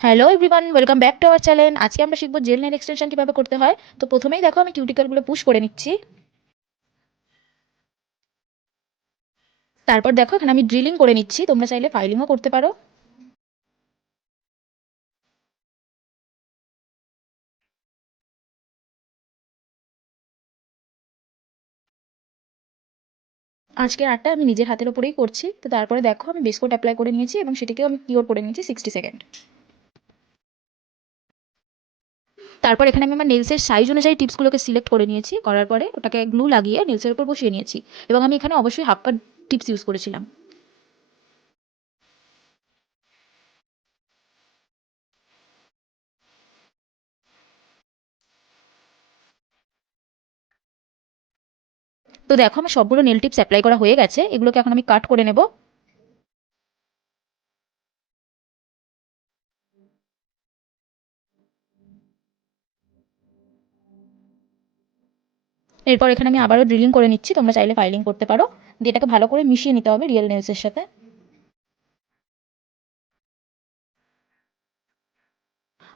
Hello everyone, welcome back to our channel. আজকে আমরা শিখবো জেল নেল এক্সটেনশন কিভাবে করতে হয়। তো প্রথমেই দেখো আমি কিউটিকলগুলো পুশ করে নিচ্ছি। তারপর দেখো এখানে আমি ড্রিলিং করে নিচ্ছি, তোমরা চাইলে ফাইলিংও করতে পারো। আজকের আর্টটা আমি নিজের হাতের ওপরেই করছি। তো তারপরে দেখো আমি বেস কোট অ্যাপ্লাই করে নিয়েছি এবং সেটাকেও আমি কিওর করে নিয়েছি 60 সেকেন্ড। তারপর এখানে আমি আমার নেলসের সাইজ অনুযায়ী টিপসগুলোকে সিলেক্ট করে নিয়েছি, করার পরে ওটাকে গ্লু লাগিয়ে নেলসের উপর বসিয়ে নিয়েছি। এবং আমি এখানে অবশ্যই হাফ কাট টিপস ইউজ করেছিলাম। তো দেখো আমার সবগুলো নেল টিপস অ্যাপ্লাই করা হয়ে গেছে, এগুলোকে এখন আমি কাট করে নেব। এরপর এখানে আমি আবারও ড্রিলিং করে নিচ্ছি, তোমরা চাইলে ফাইলিং করতে পারো। দিয়ে এটাকে ভালো করে মিশিয়ে নিতে হবে রিয়েল নেলসের সাথে।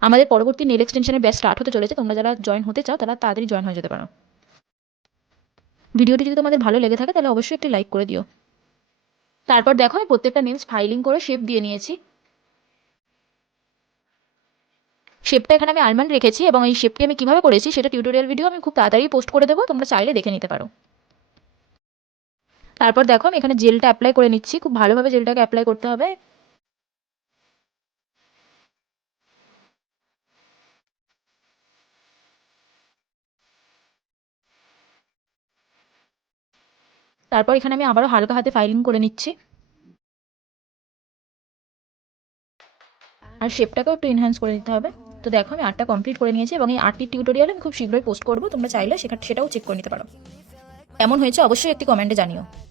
আমাদের পরবর্তী নেল এক্সটেনশনের ব্যাচ স্টার্ট হতে চলেছে, তোমরা যারা জয়েন হতে চাও তারা তাড়াতাড়ি জয়েন হয়ে যেতে পারো। ভিডিওটি যদি তোমাদের ভালো লেগে থাকে তাহলে অবশ্যই একটি লাইক করে দিও। তারপর দেখো আমি প্রত্যেকটা নেলস ফাইলিং করে শেপ দিয়ে নিয়েছি। শেপটা এখানে আমি আলমন্ড রেখেছি এবং এই শেপটি আমি কিভাবে করেছি সেটা টিউটোরিয়াল ভিডিও আমি খুব তাড়াতাড়ি পোস্ট করে দেবো, তোমরা চাইলে দেখে নিতে পারো। তারপর দেখো আমি এখানে জেলটা অ্যাপ্লাই করে নিচ্ছি, খুব ভালোভাবে জেলটাকে অ্যাপ্লাই করতে হবে। তারপর এখানে আমি আবারও হালকা হাতে ফাইলিং করে নিচ্ছি। আর শেপটাকেও একটু এনহ্যান্স করে দিতে হবে। তো দেখো আমি আর্টটা কমপ্লিট করে নিয়েছি এবং এই আর্টটির টিউটোরিয়াল আমি খুব শীঘ্রই পোস্ট করবো, তোমরা চাইলে সেটাও চেক করে নিতে পারো। কেমন হয়েছে অবশ্যই একটি কমেন্টে জানিও।